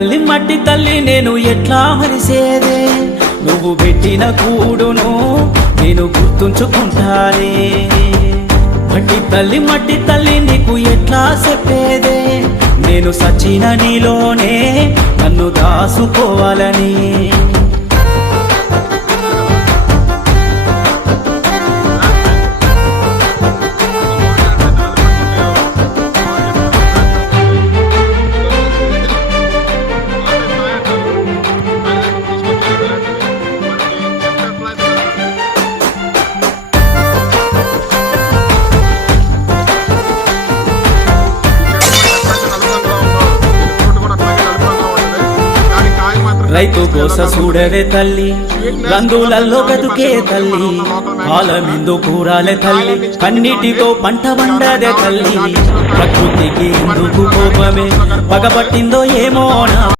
తల్లి మట్టి తల్లి నేను ఎట్లా మరిసేదే, నువ్వు పెట్టిన కూడును నేను గుర్తుంచుకుంటానే. మట్టి తల్లి నీకు ఎట్లా చెప్పేదే, నేను సచిన నీలోనే నన్ను దాసుకోవాలని. రైతు కోస చూడవే తల్లి, రంగులలో బతుకే తల్లి, పాలమిందు కూరాలే తల్లి, కన్నిటితో పంట వండదే తల్లి. ప్రకృతికి ఎందుకు కోపమే పగబట్టిందో ఏమో.